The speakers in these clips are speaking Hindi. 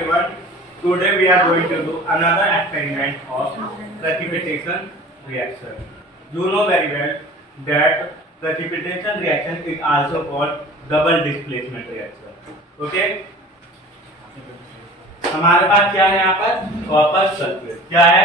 everyone. Today we are going to do another experiment of precipitation reaction. You know very well that precipitation reaction is also called double displacement reaction. Okay? हमारे पास क्या है यहाँ पर कॉपर सल्फेट। क्या है?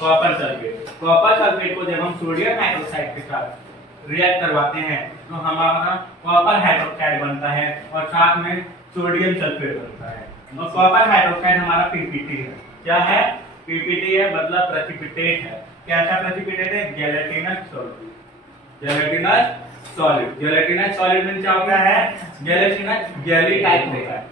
Copper sulphate. कॉपर सल्फेट को जब हम सोडियम हाइड्रोक्साइड के साथ रिएक्ट करवाते हैं तो हमारा कॉपर हाइड्रोक्साइड बनता है और साथ में सोडियम सल्फेट बनता है। और कॉपर हाइड्रोक्साइड हमारा पीपीटी है। क्या है? पीपीटी है, मतलब प्रेसिपिटेट है। कैसा प्रेसिपिटेट है? Gelatinous solid. Gelatinous solid. Gelatinous solid में क्या होता है? जेलेटिनस जेली टाइप होता है,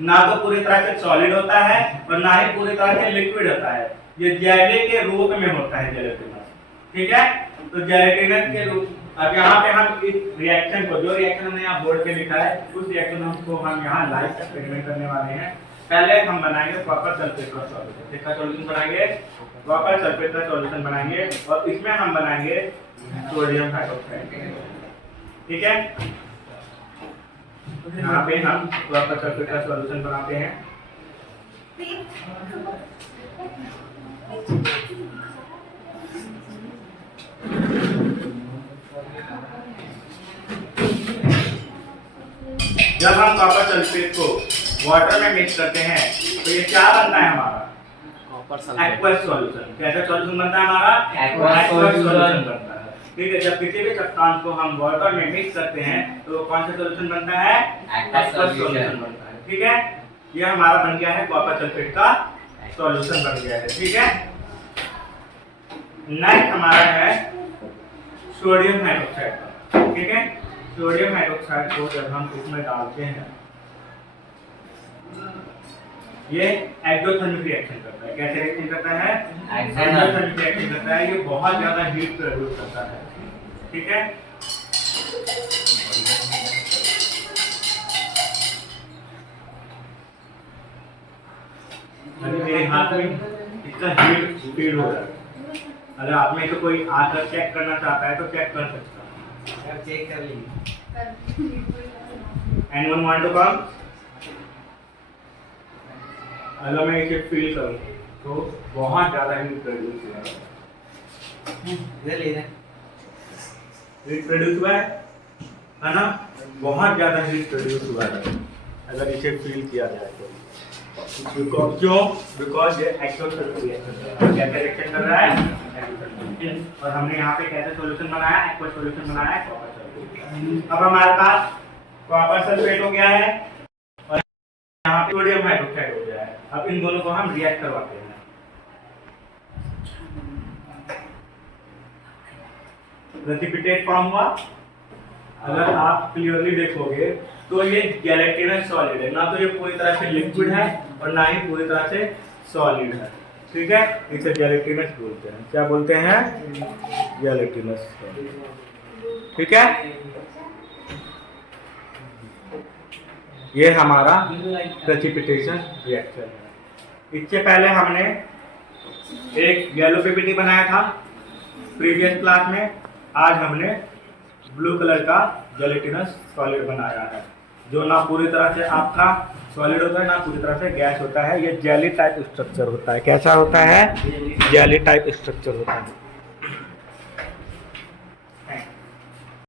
ना तो पूरी तरह से सॉलिड होता है और ना ही पूरी तरह से लिक्विड होता है। ये जेली के रूप में होता है जेलेटिनस। ठीक है? तो जेलेटिनस के रूप। अब यहाँ पे हम इस रिएक्शन को, जो रिएक्शन हमने यहाँ बोर्ड पे लिखा है, उस रिएक्शन को हम यहाँ लाइव एक्सपेरिमेंट करने वाले हैं। पहले हम बनाएंगे कॉपर सल्फेट का सॉल्यूशन। किसका सॉल्यूशन बनाएंगे? कॉपर सल्फेट का सॉल्यूशन बनाएंगे और इसमें हम बनाएंगे सोडियम हाइड्रोक्साइड। ठीक है? यहाँ पे हम कॉपर सल्फेट का सॉल्यूशन बनाते हैं। जब हम कॉपर सल्फेट को वाटर में मिक्स करते हैं तो ये क्या बनता है हमारा? Copper sulphate aqueous solution. कैसा सॉल्यूशन बनता है हमारा? एक्वस सॉल्यूशन बनता है। ठीक है? जब किसी भी सब्सटेंस को हम वाटर में मिक्स करते हैं तो कौन सा सॉल्यूशन बनता है? एक्वस सॉल्यूशन बनता है। ठीक है? ये हमारा बन गया है कॉपर सल्फेट का सॉल्यूशन बन गया है। ठीक है? नेक्स्ट हमारा है सोडियम हाइड्रोक्साइड का। ठीक है? सोडियम हाइड्रोक्साइड को जब हम इसमें डालते हैं ये एक्सोथर्मिक रिएक्शन करता है। कैसे रिएक्शन करता है? एक्सोथर्मिक रिएक्शन करता है। ये बहुत ज्यादा हीट प्रोड्यूस करता है। ठीक है? अभी मेरे हाथ में इसका हीट फील हो रहा है। अगर आप में से कोई आकर चेक करना चाहता है तो चेक कर सकता है। चेक कर लीजिए। Anyone want to come? अगर मैं इसे फील करूँ तो बहुत ज़्यादा हीट प्रोड्यूस हुआ है। हीट प्रोड्यूस हुआ है ना? बहुत ज़्यादा हीट प्रोड्यूस हुआ है अगर इसे फील किया जाए तो। क्यों? बिकॉज ये एक्सोथर्मिक रिएक्शन कर रहा है। कैसे रिएक्शन कर रहा है? और हमने यहाँ पे कैसे सॉल्यूशन बनाया? एक्वस सॉल्यूशन बनाया है कॉपर सल्फेट। अब हमारे पास कॉपर सल्फेट हो गया है और यहाँ पे सोडियम हाइड्रोक्साइड हो गया है। अब इन दोनों को हम रिएक्ट करवाते हैं। प्रेसिपिटेट फॉर्म हुआ। अगर आप क्लियरली देखोगे तो ये जेलेटिनस सॉलिड है, ना तो ये पूरी तरह से लिक्विड है और ना ही पूरी तरह से सॉलिड है। ठीक है? इसे जेलेटिनस बोलते हैं। क्या बोलते हैं? जेलेटिनस। ठीक है? ये हमारा प्रेसिपिटेशन रिएक्शन है। इससे पहले हमने एक येलो पीपीटी बनाया था प्रीवियस क्लास में। आज हमने ब्लू कलर का जेलेटिनस सॉलिड बनाया है, जो ना पूरी तरह से आपका सॉलिड होता है ना पूरी तरह से गैस होता है। ये जेली टाइप स्ट्रक्चर होता है। कैसा होता है? जेली टाइप स्ट्रक्चर होता है।